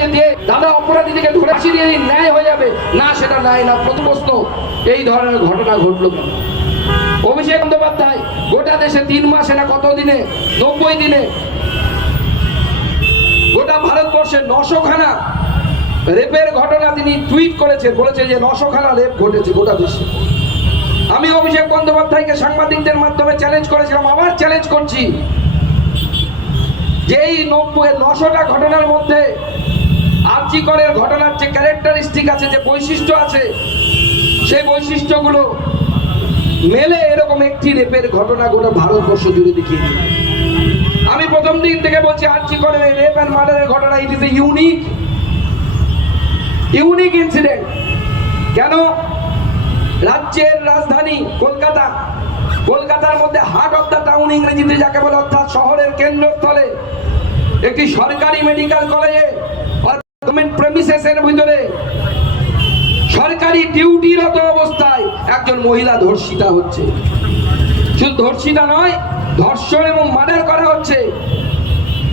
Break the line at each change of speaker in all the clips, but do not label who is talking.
যে দিয়ে দাদা অপরাধীদেরকে ফাঁসি দিয়ে ন্যায় হয়ে যাবে, না সেটা না এই ধরনের ঘটনা ঘটলো। কেন অভিষেক বন্দ্যোপাধ্যায় গোটা দেশে তিন মাসে না কত দিনে নব্বই দিনে। গোটা ভারতবর্ষে নশোখানা রেপের ঘটনা তিনি টুইট করেছেন বলেছে যে নশো খানা রেপ ঘটেছে গোটা দেশে। আমি অভিষেক বন্দ্যোপাধ্যায়কে সাংবাদিকদের মাধ্যমে চ্যালেঞ্জ করেছিলাম, আবার চ্যালেঞ্জ করছি। যে এই নব্বই, নশোটা ঘটনার মধ্যে আর্জিকরের ঘটনার যে ক্যারেক্টারিস্টিক আছে, যে বৈশিষ্ট্য আছে, সেই বৈশিষ্ট্যগুলো মেলে এরকম একটি রেপের ঘটনা গোটা ভারতবর্ষ জুড়ে দেখিয়ে আমি প্রথম দিন থেকে বলছি আর্জি করে রেপ অ্যান্ড মার্ডারের ঘটনা it is a unique unique incident কেন? রাজ্যের রাজধানী কলকাতা, কলকাতার মধ্যে হার্ট অফ দ্য টাউন ইংরেজিতে যাকে বলে অর্থাৎ শহরের কেন্দ্রস্থলে একটি সরকারি মেডিকেল কলেজে গভর্নমেন্ট প্রেমিসেসের ভিতরে সরকারি ডিউটিরত অবস্থায় একজন মহিলা ধর্ষিতা হচ্ছে। শুধু ধর্ষিতা নয়, ধর্ষণ এবং মার্ডার করা হচ্ছে।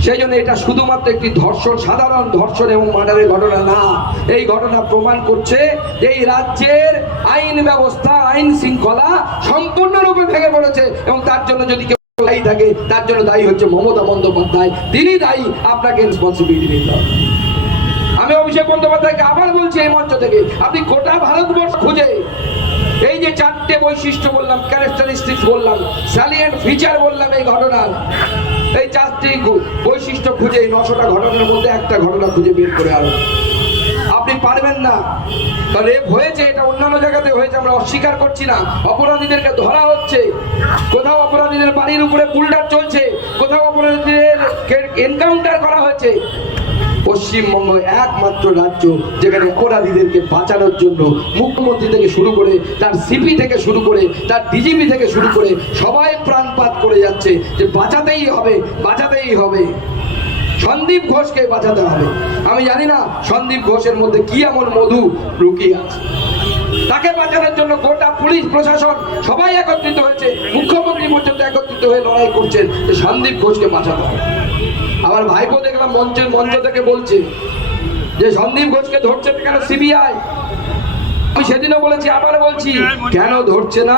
সেই জন্য এটা শুধুমাত্র একটি ধর্ষণ, সাধারণ ধর্ষণ এবং মার্ডারের ঘটনা না। এই ঘটনা প্রমাণ করছে এই রাজ্যের আইন ব্যবস্থা, আইন শৃঙ্খলা সম্পূর্ণরূপে ভেঙে পড়েছে এবং তার জন্য যদি কেউ দায়ী থাকে, তার জন্য দায়ী হচ্ছে মমতা বন্দ্যোপাধ্যায়। তিনি দায়ী, আপনাকে রেসপন্সিবিলিটি নিতে হবে। আমি অভিষেক বন্দ্যোপাধ্যায়কে আবার বলছি এই মঞ্চ থেকে, আপনি গোটা ভারতবর্ষ খুঁজে এই যে চারটে বৈশিষ্ট্য বললাম ক্যারেক্টারিস্টিক্স বললাম স্যালিয়েন্ট ফিচার বললাম এই ঘটনার। এই চারটি বৈশিষ্ট্য খুঁজে, এই নশোটা ঘটনার মধ্যে একটা ঘটনা খুঁজে বের করে আনো। আপনি পারবেন না। কারণ রেপ হয়েছে, এটা অন্যান্য জায়গাতে হয়েছে, আমরা অস্বীকার করছি না। অপরাধীদেরকে ধরা হচ্ছে। কোথাও অপরাধীদের বাড়ির উপরে বুলডার চলছে, কোথাও অপরাধীদের এনকাউন্টার করা হয়েছে। পশ্চিমবঙ্গ একমাত্র রাজ্য যেখানে অপরাধীদেরকে বাঁচানোর জন্য মুখ্যমন্ত্রী থেকে শুরু করে, তার সিপি থেকে শুরু করে, তার ডিজিপি থেকে শুরু করে সবাই প্রাণপাত করে যাচ্ছে যে বাঁচাতেই হবে বাঁচাতেই হবে। সন্দীপ ঘোষকে বাঁচাতে হবে। আমি জানি না সন্দীপ ঘোষের মধ্যে কি এমন মধু লুকিয়ে আছে। তাকে বাঁচানোর জন্য গোটা পুলিশ, প্রশাসন সবাই একত্রিত হয়েছে। মুখ্যমন্ত্রী পর্যন্ত একত্রিত হয়ে লড়াই করছেন যে সন্দীপ ঘোষকে বাঁচাতে হবে। আবার ভাইপো দেখলাম মঞ্চের মঞ্চ থেকে বলছে যে সন্দীপ ঘোষকে ধরছে কেন সিবিআই? আমি সেদিনও বলেছি আবার বলছি কেন ধরছে না?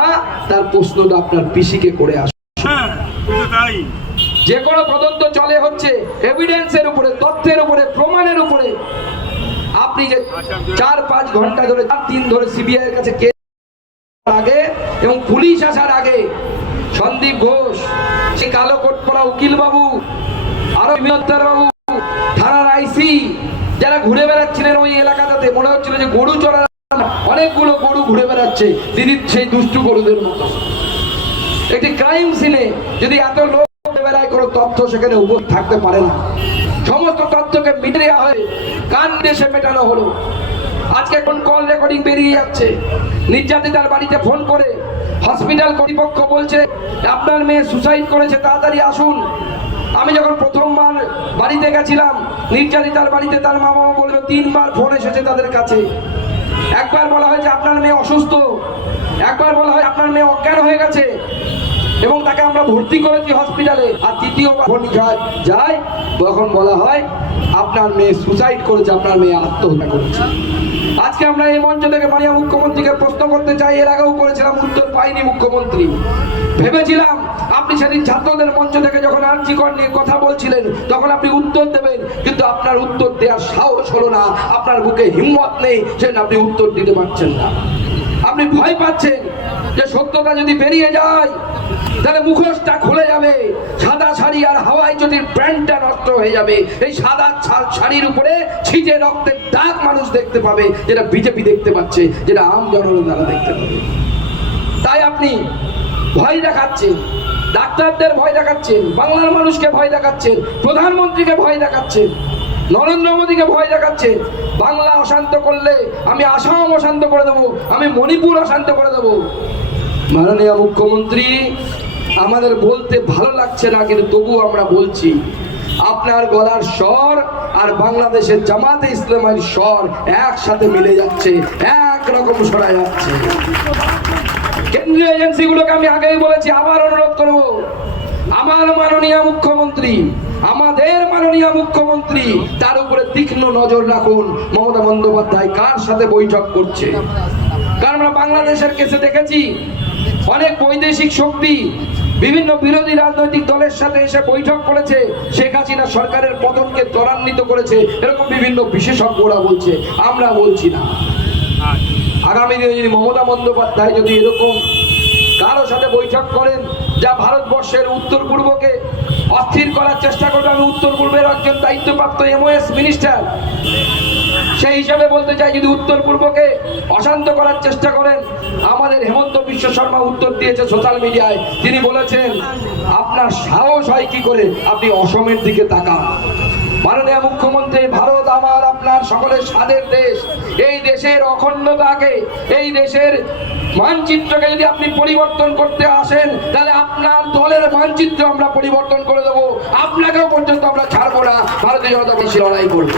তার প্রশ্নটা আপনার পিসিকে করে আস
হ্যাঁ
যে কোনো তদন্ত চলে হচ্ছে এভিডেন্সের উপরে তথ্যের উপরে প্রমাণের উপরে। আপনি যে চার পাঁচ ঘণ্টা ধরে চার দিন ধরে সিবিআই এর কাছে কে আগে এবং পুলিশ আসার আগে সন্দীপ ঘোষ সে কালো কোট পরা উকিল বাবু যারা ঘুরে বেড়াচ্ছিলেন ওই এলাকাটাতে, মনে হচ্ছিল যে গরু চড়া অনেকগুলো গরু ঘুরে বেড়াচ্ছে। সেই দুষ্টু গরুদের মতো। একটি ক্রাইম সিনে যদি এত লোক বেড়ায়, কোনো তথ্য সেখানে উপর থাকতে পারে না। সমস্ত তথ্যকে মিটে দেওয়া হয়। কান দেশে মেটানো হলো। আজকে কোন কল রেকর্ডিং বেরিয়ে যাচ্ছে। নির্যাতিতার বাড়িতে ফোন করে। হসপিটাল কর্তৃপক্ষ বলছে, আপনার মেয়ে সুসাইড করেছে, তাড়াতাড়ি আসুন। আমি যখন প্রথমবার বাড়িতে গেছিলাম, নির্যাতিতার বাড়িতে তার মা বাবা বলল তিনবার ফোন এসেছে তাদের কাছে। একবার বলা হয়েছে, আপনার মেয়ে অসুস্থ। একবার বলা হয়, আপনার মেয়ে অজ্ঞান হয়ে গেছে। এবং তাকে আমরা ভর্তি করেছি হসপিটালে। আর যায় যায়, তখন বলা হয়, আপনার মেয়ে সুসাইড করেছে, আপনার মেয়ে আত্মহত্যা করেছে। আজকে আমরা এই মঞ্চ থেকে মাননীয় মুখ্যমন্ত্রীকে প্রশ্ন করতে চাই, এর আগেও করেছিলাম, উত্তর পাইনি মুখ্যমন্ত্রী। ভেবেছিলাম আপনি সেদিন ছাত্রদের মঞ্চ থেকে যখন আর্জিকর নিয়ে কথা বলছিলেন, তখন আপনি উত্তর দেবেন, কিন্তু আপনার উত্তর দেওয়ার সাহস হলো না, আপনার বুকে হিম্মত নেই, সেজন্য আপনি উত্তর দিতে পারছেন না। আপনি ভয় পাচ্ছেন যে সত্যতা যদি বেরিয়ে যায় তাহলে মুখোশটা খুলে যাবে। সাদা শাড়ি আর হাওয়ায় যদি ব্র্যান্ডটা নষ্ট হয়ে যাবে, এই সাদা শাড়ির উপরে ছিটে রক্তের দাগ মানুষ দেখতে পাবে, যেটা বিজেপি দেখতে পাচ্ছে, যেটা আম জনতারা দেখতে পাবে। তাই আপনি ভয় দেখাচ্ছেন, ডাক্তারদের ভয় দেখাচ্ছেন, বাংলার মানুষকে ভয় দেখাচ্ছেন, প্রধানমন্ত্রীকে ভয় দেখাচ্ছেন, নরেন্দ্র মোদীকে ভয় দেখাচ্ছেন। বাংলা অশান্ত করলে আমি আসাম অশান্ত করে দেবো, আমি মণিপুর অশান্ত করে দেবো। মাননীয় মুখ্যমন্ত্রী আমাদের বলতে ভালো লাগছে না, কিন্তু তবু আমরা বলছি, আপনার গলার স্বর আর বাংলাদেশের জামাতে ইসলামের স্বর একসাথে মিলে যাচ্ছে একরকম শোনা যাচ্ছে কেন্দ্রীয় এজেন্সিগুলোকে আমি আগেই বলেছি, আবার অনুরোধ করব, আমার মাননীয় মুখ্যমন্ত্রী, আমাদের মাননীয় মুখ্যমন্ত্রী, তার উপরে তীক্ষ্ণ নজর রাখুন, মমতা বন্দ্যোপাধ্যায় কার সাথে বৈঠক করছে? কারণ আমরা বাংলাদেশের কেসে দেখেছি অনেক বৈদেশিক শক্তি বিভিন্ন বিরোধী রাজনৈতিক দলের সাথে এসে বৈঠক করেছে। শেখ হাসিনা সরকারের পতনকে ত্বরান্বিত করেছে। এরকম বিভিন্ন বিশেষজ্ঞরা বলছে। আমরা বলছি না। আগামী দিনে যদি মমতা বন্দ্যোপাধ্যায় যদি এরকম সাথে বৈঠক করেন, যা ভারতবর্ষের উত্তর পূর্বকে অস্থির করার চেষ্টা করবে আমি উত্তর পূর্বের একজন দায়িত্বপ্রাপ্ত এমওএস মিনিস্টার সেই হিসাবে বলতে চাই, যদি উত্তর পূর্বকে অশান্ত করার চেষ্টা করেন, আমাদের হেমন্ত বিশ্ব শর্মা উত্তর দিয়েছে সোশ্যাল মিডিয়ায় তিনি বলেছেন, আপনার সাহস হয় কি করে? আপনি অসমের দিকে তাকান। মাননীয় মুখ্যমন্ত্রী, ভারত আমার আপনার সকলের স্বাদের দেশ। এই দেশের অখণ্ডতাকে, এই দেশের মানচিত্রকে যদি আপনি পরিবর্তন করতে আসেন, তাহলে আপনার দলের মানচিত্র আমরা পরিবর্তন করে দেবো। আপনাকেও পর্যন্ত আমরা ছাড়বো না। ভারতীয় জনতা পার্টি লড়াই করবে।